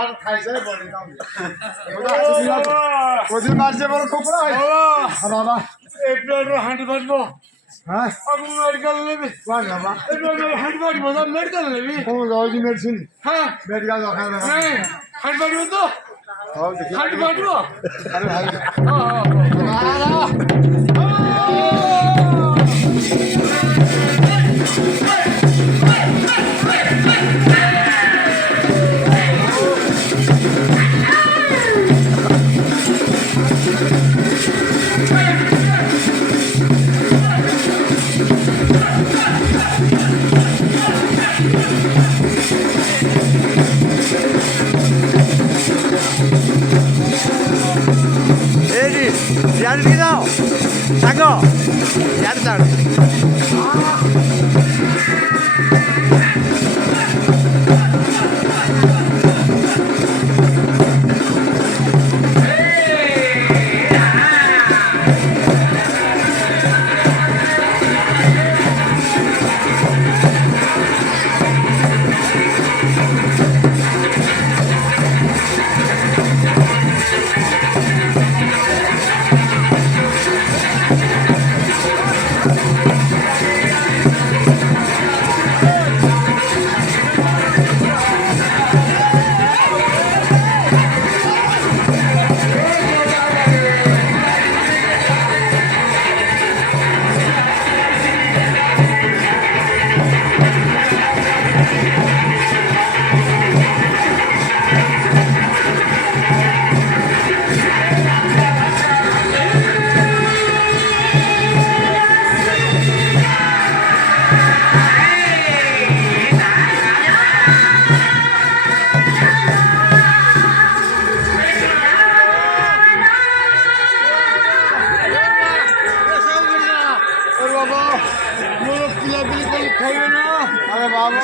আর খাইছে বলে দাও ওদিন মারছে বড় কোপড়া বাবা এপ্রিল হাঁটি বাজবো হ্যাঁ আমি মেডিকেল নেবি বাবা এপ্রিল হাঁটি বাজবো মেডিকেল নেবি কোন রোজ মেডিসিন হ্যাঁ মেডিকেল দোকান হ্যাঁ হাঁটি বাজবো তো হাঁটি বাজবো আরে ভাই Jangan gitu, sago, jangan. अरे बाबा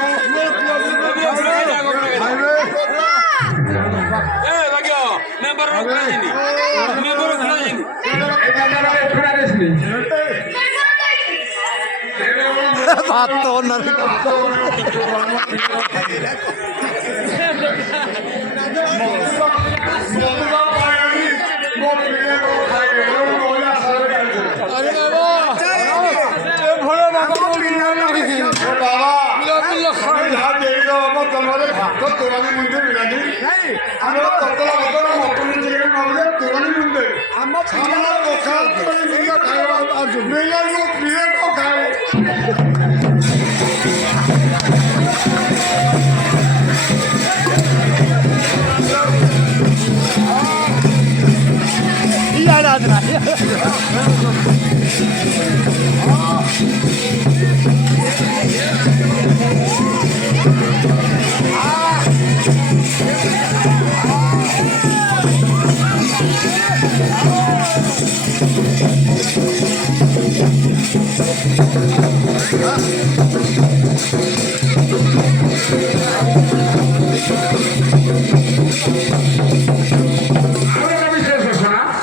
बात तो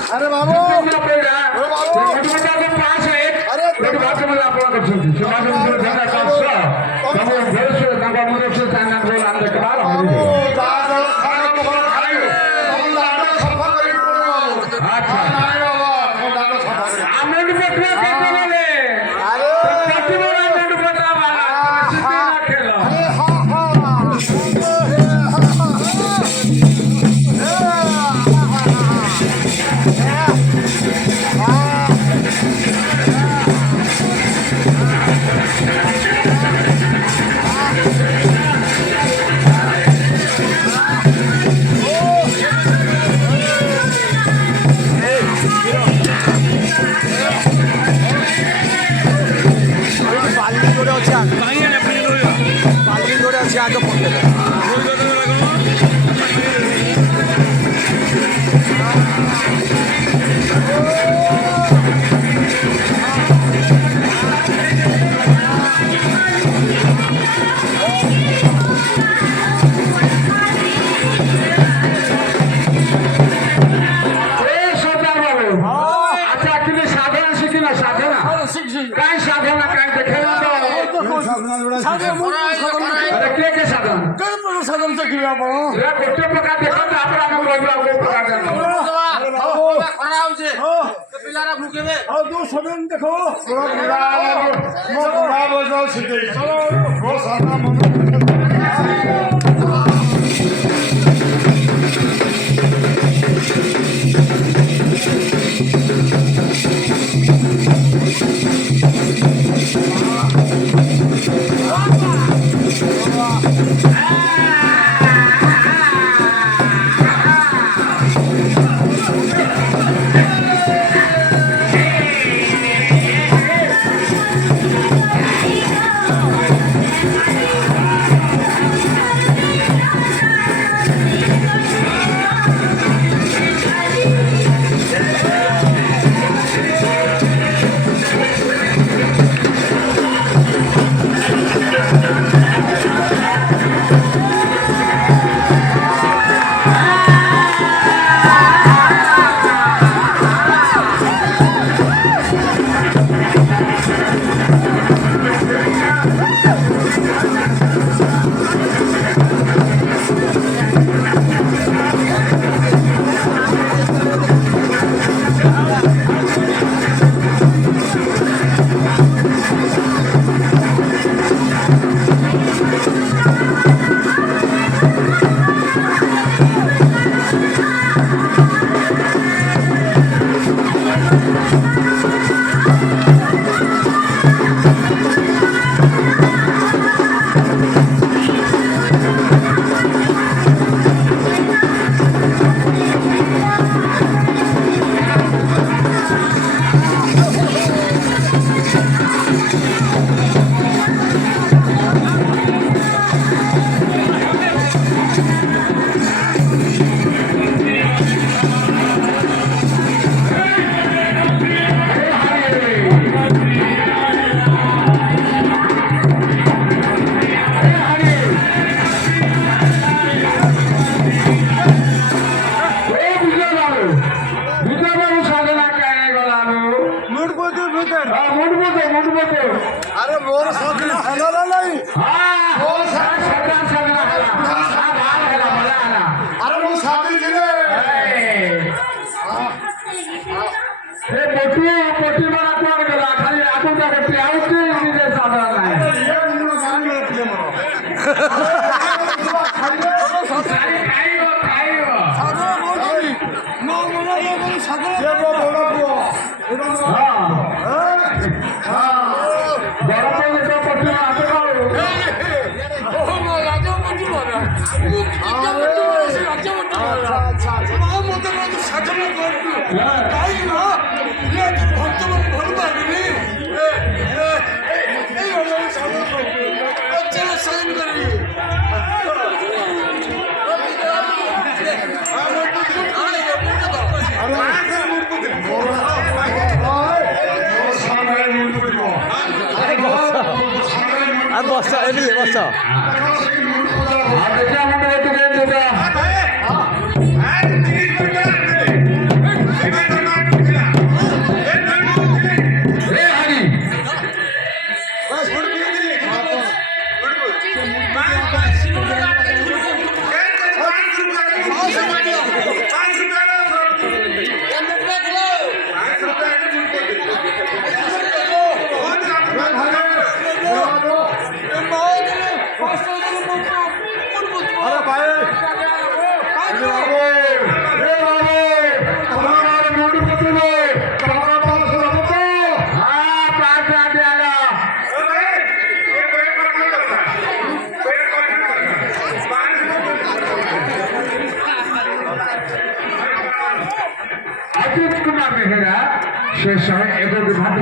अरे बाबू साधन पण साधन किती आपण रे कोणते प्रकार देखो आपण आपण रोज को प्रकार अरे बाबू खरा होचे हो पिलारा भूखे में आओ दो सदन देखो थोड़ा बुरा बजाओ सीधे चलो वो सादा मनो अरे मोर साथ हलाला नहीं अरे वो साथी जिले मोठी मला कोण गेला खाली आपण त्या गोष्टी आवडते म्हणजे साधारण आहे ये मुलं सांग लेते मरो साधा बोल नो मला बोल साधा ये बोला बरो हां बस्छ एले बस्छ अरे भाई शेष एक विभाग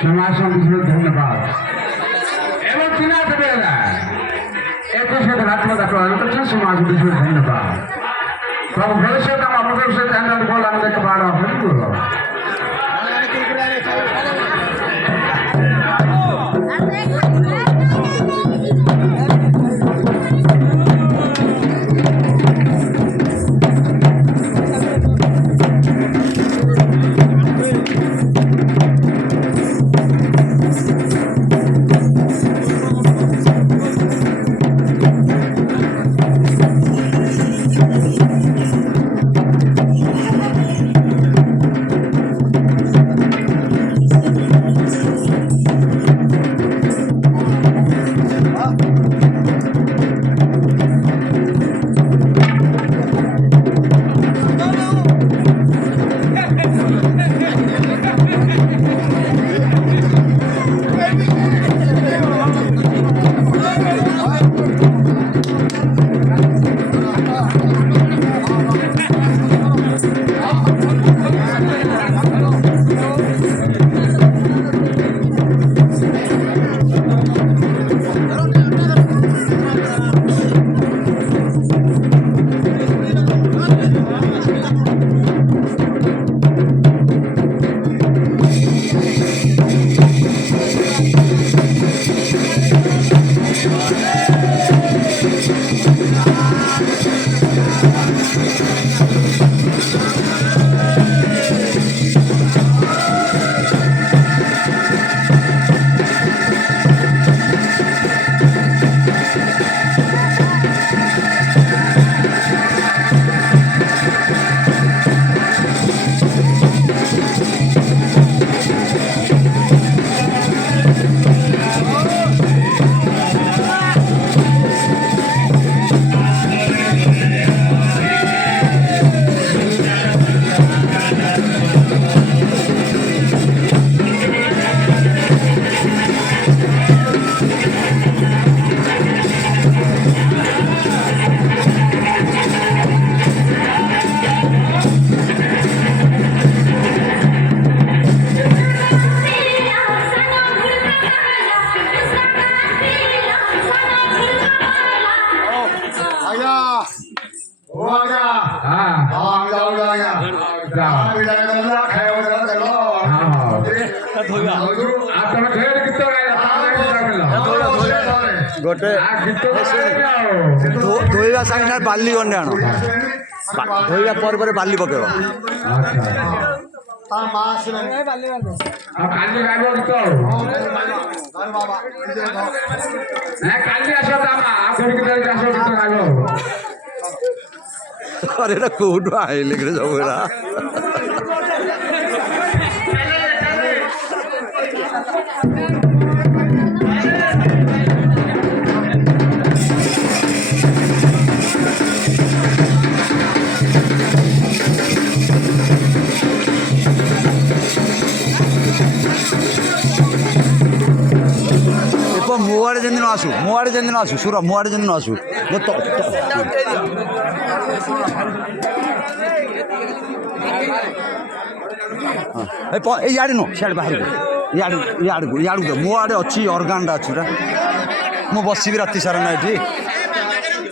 समाज धन्यवाद एवं चिना बेला एक समाज धन्यवाद भविष्य भविष्य बोला ଆଜ୍ଞା ହଁ ହଁ ଆମେ ଯାଉଛୁ ଆଜ୍ଞା ଯାଅ। ବିଦାୟ ଦେଲା ଖାଇବାକୁ ଦେଲା ଦେଲ ହଁ ଆଉ ତମେ ଢେର ଗୀତ ଗାଇଲ ଗୋଟେ ଗୀତ ଗାଇଲ ଆଉ ଧୋଇବା ସାଙ୍ଗେ ସାଙ୍ଗେ ବାଲି ଗଣ୍ଡେ ଆଣ ଧୋଇବା ପରେ ବାଲି ପକେଇବ ଆଚ୍ଛା ତା ମା ଆସିଲାଣି ଆଉ କାଲି ଗାଇବ ଗୀତ ଆଉ ବାବା ନାଇଁ କାଲି ଆସ ତା ମା ଆଉ କୋଉଠି ଗୀତ ଆସ ଗୀତ ଗାଇବ ଆଉ ଆରେ ଏଟା କୋଉଠୁ ଆଇଲେ କିରେ ସବୁ ଏରା ମୋ ଆଡ଼େ ଯେମିତି ନ ଆସୁ ମୋ ଆଡ଼େ ଯେମିତି ନ ଆସୁ ସୁର ମୋ ଆଡ଼େ ଯେମିତି ନ ଆସୁ ଇଆଡ଼େ ନୁହଁ ସିଆଡ଼େ ବାହାରକୁ ଇଆଡ଼କୁ ମୋ ଆଡ଼େ ଅଛି ଅର୍ଗାନଟା ଅଛି ମୁଁ ବସିବି ରାତି ସାରା ନା ଏଠି